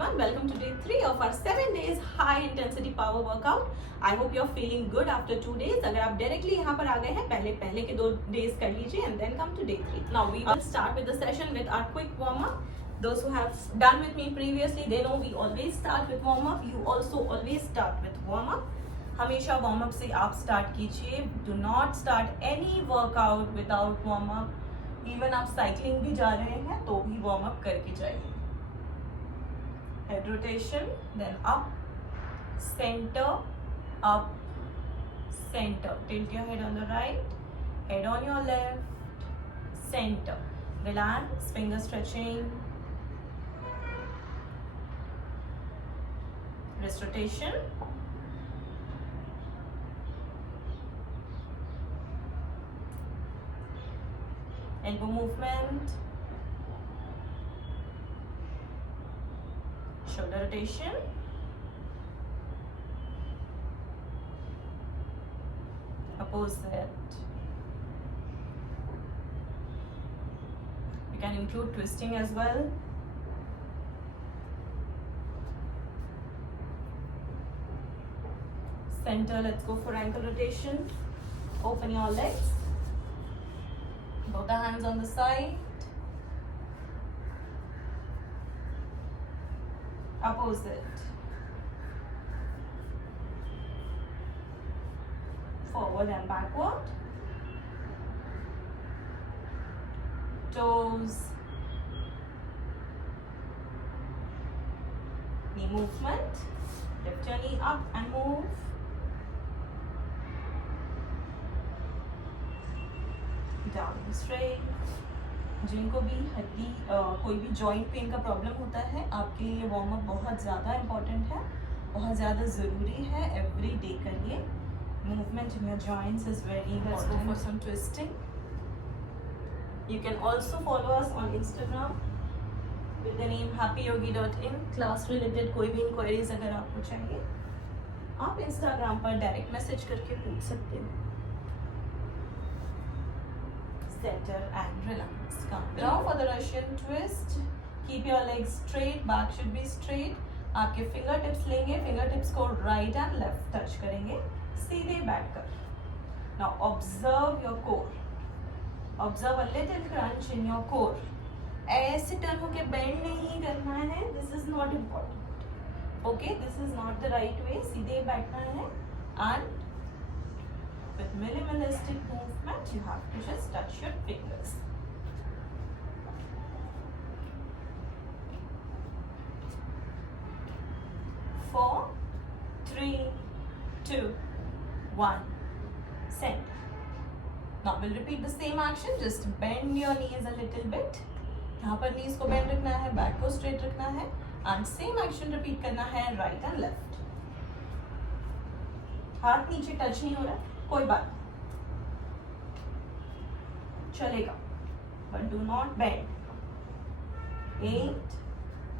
everyone, welcome to day 3 of our 7 days high intensity power workout. I hope you're feeling good after 2 days. अगर आप directly यहाँ पर आ गए हैं, पहले के 2 days कर लीजिए and then come to day 3. Now we will start with the session with our quick warm up. Those who have done with me previously, they know we always start with warm up. You also always start with warm up. हमेशा warm up से आप start कीजिए. Do not start any workout without warm up. Even आप cycling भी जा रहे हैं तो भी वार्म अप करके जाइए. Head rotation, then up, centre, up, centre. Tilt your head on the right, head on your left, centre. Relax, finger stretching, wrist rotation, elbow movement, shoulder rotation, opposite. You can include twisting as well. Center, let's go for ankle rotation. Open your legs. Both the hands on the side. Opposite. Forward and backward. Toes. Knee movement. Lift your knee up and move. Down straight. जिनको भी हड्डी कोई भी joint pain का problem होता है, आपके लिए वार्म अप बहुत ज़्यादा इम्पॉर्टेंट है, बहुत ज़्यादा ज़रूरी है. एवरी डे करिए. Movement in your joints is very important. For some twisting. You can also follow us on Instagram with the name happyyogi.in. Class related कोई भी इंक्वायरीज अगर आपको चाहिए, आप इंस्टाग्राम पर डायरेक्ट मैसेज करके पूछ सकते हो. Center and relax. Come down for the Russian twist. Keep your legs straight. Back should be straight. आपके फिंगर टिप्स लेंगे, फिंगर टिप्स को राइट एंड लेफ्ट टच करेंगे, सीधे बैठ कर. Now observe your core. Observe a little crunch in your core. ऐसे turn होके bend नहीं करना है. This is not important. Okay, this is not the right way. सीधे बैठना है and with minimalistic movement, you have to just touch your fingers. Four, 3, 2, 1. Center. Now we'll repeat the same action. Just bend your knees a little bit. यहाँ पर knees को bend रखना है, back को straight रखना है, and same action repeat करना है right and left. हाथ नीचे टच नहीं हो रहा, कोई बात चलेगा, but do not bend. 8,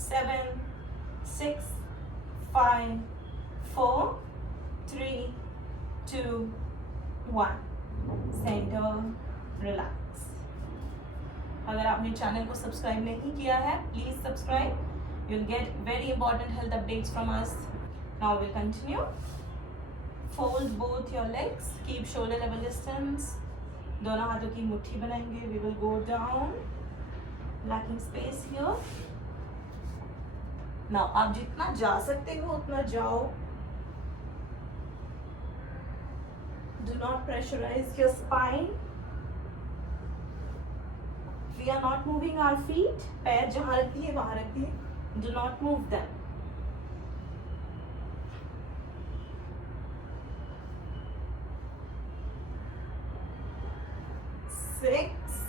7, 6, 5, 4, 3, 2, 1. Center, relax. अगर आपने चैनल को सब्सक्राइब नहीं किया है, please subscribe. You'll get very important health updates from us. Now we'll continue. Fold both your legs. Keep shoulder level distance. दोनों हाथों की मुट्ठी बनाएंगे. We will go down. Lacking space here. Now आप जितना जा सकते हो उतना जाओ. Do not pressurize your spine. We are not moving our feet. पैर जहाँ रख दिए वहाँ रख दिए. Do not move them. 6,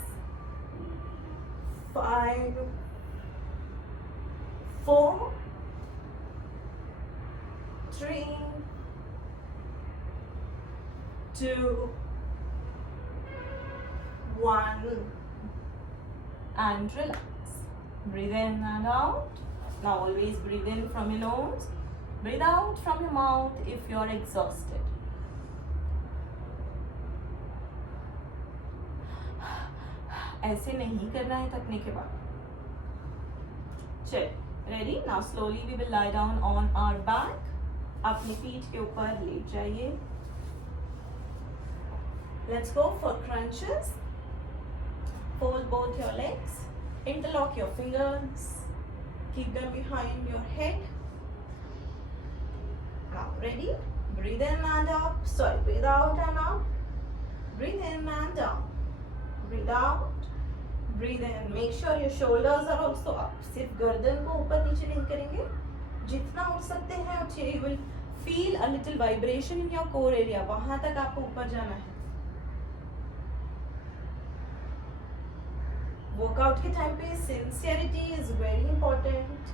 5, 4, 3, 2, 1, and relax. Breathe in and out. Now always breathe in from your nose, breathe out from your mouth if you are exhausted. ऐसे नहीं करना है थकने के बाद. चल Ready? Now slowly we will lie down on our back. अपनी पीठ के ऊपर लेट जाइए. Let's go for crunches. Fold both your legs. Interlock your fingers. Keep them behind your head. Now ready? Breathe in and up. Sorry, breathe out and up. Breathe in and down. Breathe out. Breathe in. Make sure your shoulders are also up. सिर्फ गर्दन को ऊपर नीचे नहीं करेंगे. जितना उठ सकते हैं उठिए. You will feel a little vibration in your core area. वहां तक आपको ऊपर जाना है. Workout के टाइम पे sincerity is very important.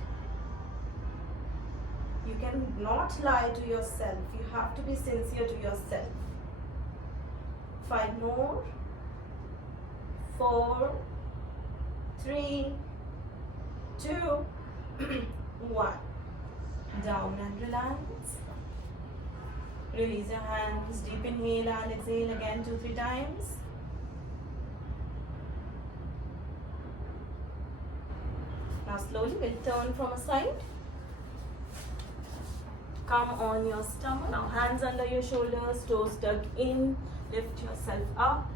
You cannot lie to yourself. You have to be sincere to yourself. 5 more. 4, 3, 2, 1. Down and relax. Release your hands. Deep inhale and exhale again 2-3 times. Now slowly we'll turn from a side. Come on your stomach. Now hands under your shoulders, toes dug in. Lift yourself up.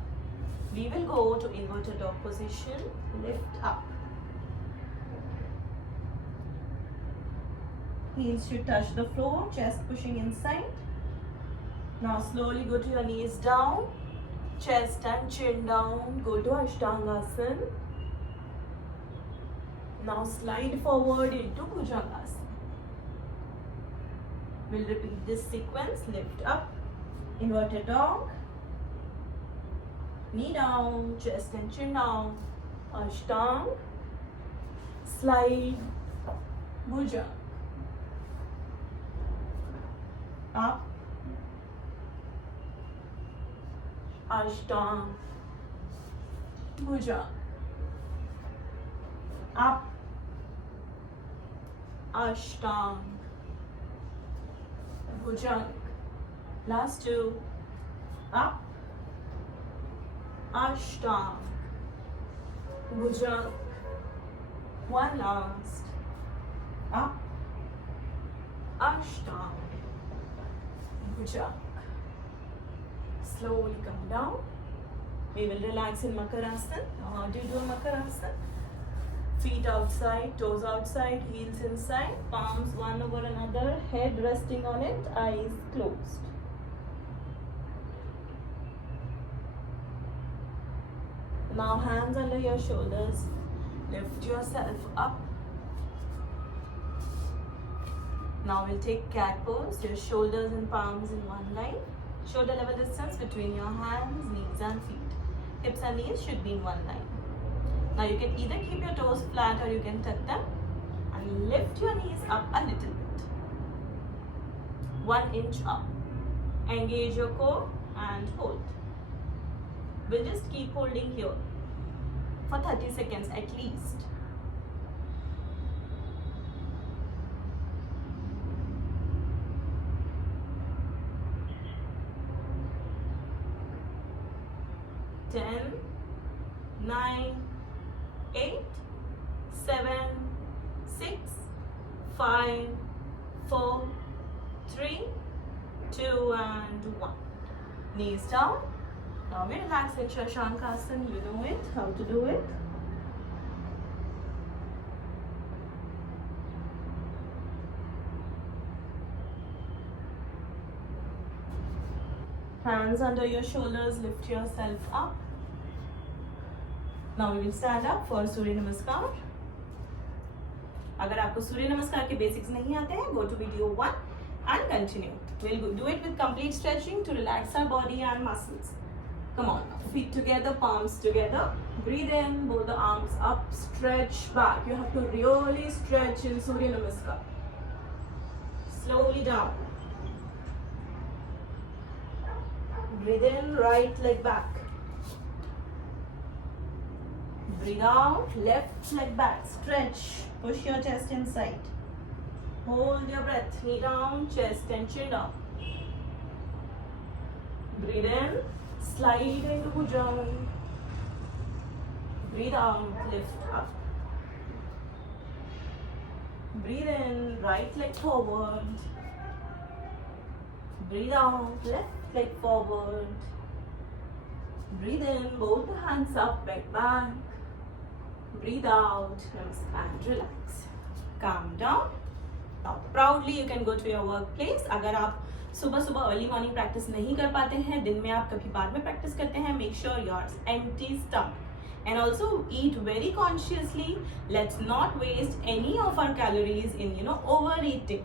We will go to inverted dog position. Lift up. Heels should touch the floor, chest pushing inside. Now slowly go to your knees down, chest and chin down. Go to Ashtangasana. Now slide forward into Bhujangasana. We'll repeat this sequence. Lift up, inverted dog. Knee down, chest and chin down, Ashtang, slide, Bhujang, up, Ashtang, Bhujang, up, Ashtang, Bhujang. Last 2, up, Ashtang, Bhujang. One last. Up, Ashtang, Bhujang. Slowly come down. We will relax in Makarasana. Now how do you do a Makarasana? Feet outside, toes outside, heels inside, palms one over another, head resting on it, eyes closed. Now hands under your shoulders, lift yourself up. Now we'll take cat pose, your shoulders and palms in one line. Shoulder level distance between your hands, knees and feet. Hips and knees should be in one line. Now you can either keep your toes flat or you can tuck them and lift your knees up a little bit. 1 inch up. Engage your core and hold. We'll just keep holding here for 30 seconds at least. Ten, 9, 8, 7, 6, 5, 4, 3, 2 and 1. Knees down. Now we relax in Shashankasana. You know it, how to do it. Hands under your shoulders, lift yourself up. Now we will stand up for Surya Namaskar. अगर आपको सूर्य नमस्कार के basics नहीं आते हैं, go to video 1 and continue. We'll do it with complete stretching to relax our body and muscles. Come on now, feet together, palms together. Breathe in, both the arms up, stretch back. You have to really stretch in Surya Namaskar. Slowly down. Breathe in, right leg back. Breathe out, left leg back. Stretch, push your chest inside. Hold your breath, knee down, chest and chin down. Breathe in, slide into Bhujang. Breathe out, lift up. Breathe in, right leg forward. Breathe out, left leg forward. Breathe in, both the hands up, back back. Breathe out, and relax. Calm down. Now proudly you can go to your workplace. अगर आप सुबह सुबह early morning practice नहीं कर पाते हैं, दिन में आप कभी बाद में प्रैक्टिस करते हैं, make sure your empty stomach and also eat very consciously. Let's not waste any of our calories in overeating.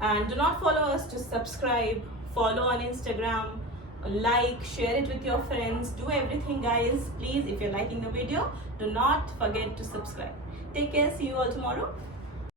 And do not follow us, to subscribe, follow on Instagram, like, share it with your friends, do everything guys. Please, if you're liking the video, do not forget to subscribe. Take care, see you all tomorrow.